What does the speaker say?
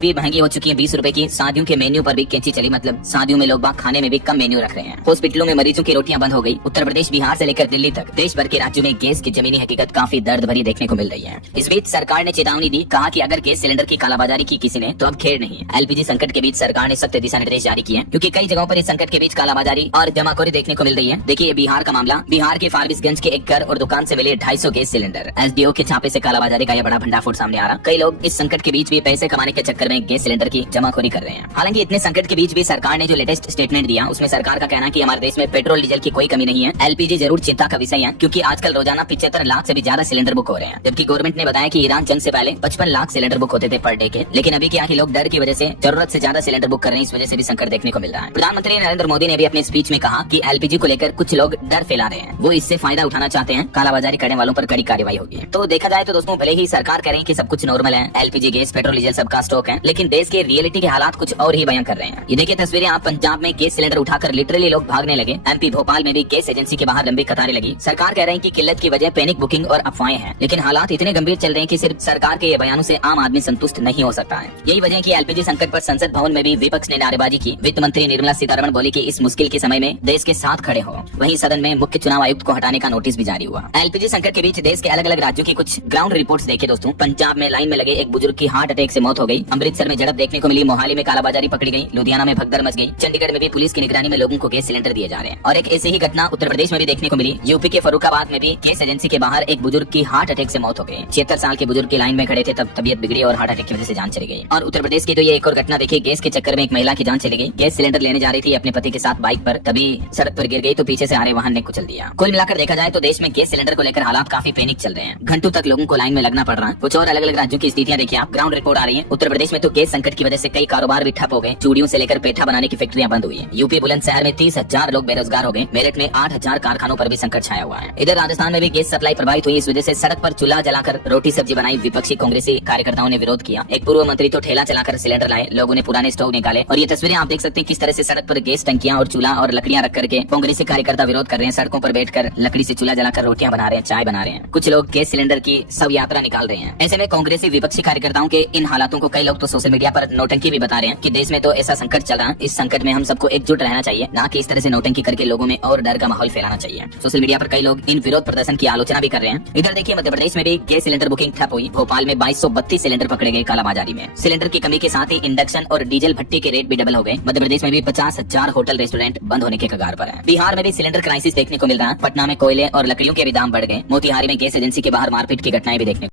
भी महंगी हो चुकी है। 20 रुपए की शादियों के मेन्यू पर भी कैंची चली, मतलब शादियों में लोग बाग खाने में भी कम मेन्यू रख रहे हैं। हॉस्पिटलों में मरीजों की रोटियां बंद हो गई। उत्तर प्रदेश, बिहार से लेकर दिल्ली तक देश भर के राज्यों में गैस की जमीनी हकीकत काफी दर्द भरी देखने को मिल रही है। इस बीच सरकार ने चेतावनी दी, कहा कि अगर गैस सिलेंडर की कालाबाजारी की किसी ने तो अब खेर नहीं। एलपीजी संकट के बीच सरकार ने सख्त दिशा निर्देश जारी किए, क्योंकि कई जगहों पर इस संकट के बीच कालाबाजारी और जमाखोरी देखने को मिल रही है। देखिए बिहार का मामला। बिहार के फारबिसगंज के एक घर और दुकान से मिले 250 गैस सिलेंडर। एसडीओ के छापे से कालाबाजारी का यह बड़ा भंडाफोड़ सामने आ रहा। कई लोग इस संकट के बीच भी पैसे कमाने के चक्कर में गैस सिलेंडर की जमाखोरी कर रहे हैं। हालांकि इतने संकट के बीच भी सरकार ने जो लेटेस्ट स्टेटमेंट दिया, उसमें सरकार का कहना है कि हमारे देश में पेट्रोल डीजल की कोई कमी नहीं है। एलपीजी जरूर चिंता का विषय है, क्योंकि आजकल रोजाना 75 लाख से भी ज्यादा सिलेंडर बुक हो रहे हैं। जबकि गवर्नमेंट ने बताया कि ईरान जंग से पहले 55 लाख सिलेंडर बुक होते थे पर डे के। लेकिन अभी क्या कि लोग डर की वजह से जरूरत से ज्यादा सिलेंडर बुक कर रहे हैं। इस वजह से भी संकट देखने को मिल रहा है। प्रधानमंत्री नरेंद्र मोदी ने भी अपने स्पीच में कहा कि एलपीजी को लेकर कुछ लोग डर फैला रहे हैं, वो इससे फायदा उठाना चाहते हैं। कालाबाजारी करने वालों पर कड़ी कार्रवाई होगी। तो देखा जाए तो दोस्तों, भले ही सरकार कह रही है कि सब कुछ नॉर्मल है, एलपीजी गैस पेट्रोल डीजल सबका स्टॉक है, लेकिन देश के रियलिटी के हालात कुछ और ही बयां कर रहे हैं। ये देखिए तस्वीरें आप। पंजाब में गैस सिलेंडर उठाकर लिटरली लोग भागने लगे। एमपी भोपाल में भी गैस एजेंसी के बाहर लंबी कतारें लगी। सरकार कह रही है कि किल्लत की वजह पैनिक बुकिंग और अफवाहें हैं, लेकिन हालात इतने गंभीर चल रहे हैं कि सिर्फ सरकार के ये बयानों से आम आदमी संतुष्ट नहीं हो सकता है। यही वजह है कि एलपीजी संकट पर संसद भवन में भी विपक्ष ने नारेबाजी की। वित्त मंत्री निर्मला सीतारमण बोली कि इस मुश्किल के समय में देश के साथ खड़े हो। वहीं सदन में मुख्य चुनाव आयुक्त को हटाने का नोटिस भी जारी हुआ। एलपीजी संकट के बीच देश के अलग अलग राज्यों की कुछ ग्राउंड रिपोर्ट्स देखिए दोस्तों। पंजाब में लाइन में लगे एक बुजुर्ग की हार्ट अटैक से मौत हो गई। अमृतसर में झड़प देखने को मिली। मोहाली में कालाबाजारी पकड़ी गई। लुधियाना में भगदड़ मच गई। चंडीगढ़ में भी पुलिस की निगरानी में लोगों को गैस सिलेंडर दिए जा रहे हैं। और एक ऐसी ही घटना उत्तर प्रदेश में भी देखने को मिली। यूपी के फर्रुखाबाद में भी गैस एजेंसी के बाहर एक बुजुर्ग की हार्ट अटैक से मौत हो गई। 76 साल के बुजुर्ग की लाइन में खड़े थे, तब तबियत बिगड़ी और हार्ट अटैक की वजह से जान चली गई। और उत्तर प्रदेश की तो ये एक और घटना देखिए। गैस के चक्कर में एक महिला की जान चली गई। गैस सिलेंडर लेने जा रही थी अपने पति के साथ बाइक पर, तभी सड़क पर गिर गई तो पीछे से आ रहे वाहन ने कुचल दिया। कुल मिलाकर देखा जाए तो देश में गैस सिलेंडर को लेकर हालात काफी पैनिक चल रहे हैं। घंटों तक लोगों को लाइन में लगना पड़ रहा है। कुछ और अलग अलग राज्यों की स्थितियां देखिए आप। ग्राउंड रिपोर्ट आ रही है। उत्तर प्रदेश में तो गैस संकट की वजह से कई कारोबार भी ठप हो गए। चूड़ियों से लेकर पेठा बनाने की फैक्ट्रियां बंद हुई है। यूपी बुलंदशहर में 30,000 लोग बेरोजगार हो गए। मेरठ में 8,000 कारखानों पर भी संकट छाया हुआ है। इधर राजस्थान में भी गैस सप्लाई प्रभावित हुई। इस वजह से सड़क पर चूल्हा जलाकर रोटी सब्जी बनाई। विपक्षी कांग्रेसी कार्यकर्ताओं ने विरोध किया। एक पूर्व मंत्री तो ठेला चलाकर सिलेंडर लाए। लोगों ने पुराने स्टोव निकाले। और ये तस्वीरें आप देख सकते हैं किस तरह से सड़क पर गैस टंकियां और चूल्हा और लकड़ियां रख करके कांग्रेसी कार्यकर्ता विरोध कर रहे हैं। सड़कों पर बैठकर लकड़ी से चूल्हा जलाकर रोटियां बना रहे हैं, चाय बना रहे हैं। कुछ लोग गैस सिलेंडर की शव यात्रा निकाल रहे हैं। ऐसे में कांग्रेसी विपक्षी कार्यकर्ताओं के इन हालातों को कई लोग तो सोशल मीडिया पर नौटंकी भी बता रहे हैं कि देश में तो ऐसा संकट चल रहा है, इस संकट में हम सबको एकजुट रहना चाहिए, ना कि इस तरह से नौटंकी करके लोगों में और डर का माहौल फैलाना चाहिए। सोशल मीडिया पर कई लोग इन विरोध प्रदर्शन की आलोचना भी कर रहे हैं। इधर देखिए मध्य प्रदेश में भी गैस सिलेंडर बुकिंग ठप हुई। भोपाल में 2232 सिलेंडर पकड़े गए कालाबाजारी में। सिलेंडर की कमी के साथ ही इंडक्शन और डीजल भट्टी के रेट भी डबल हो गए। मध्य प्रदेश में भी 50,000 होटल रेस्टोरेंट बंद होने के कगार पर है। बिहार में भी सिलेंडर क्राइसिस देखने को मिल रहा है। पटना में कोयले और लकड़ियों के भी दाम बढ़ गए। मोतिहारी में गैस एजेंसी के बाहर मारपीट की घटनाएं भी देखने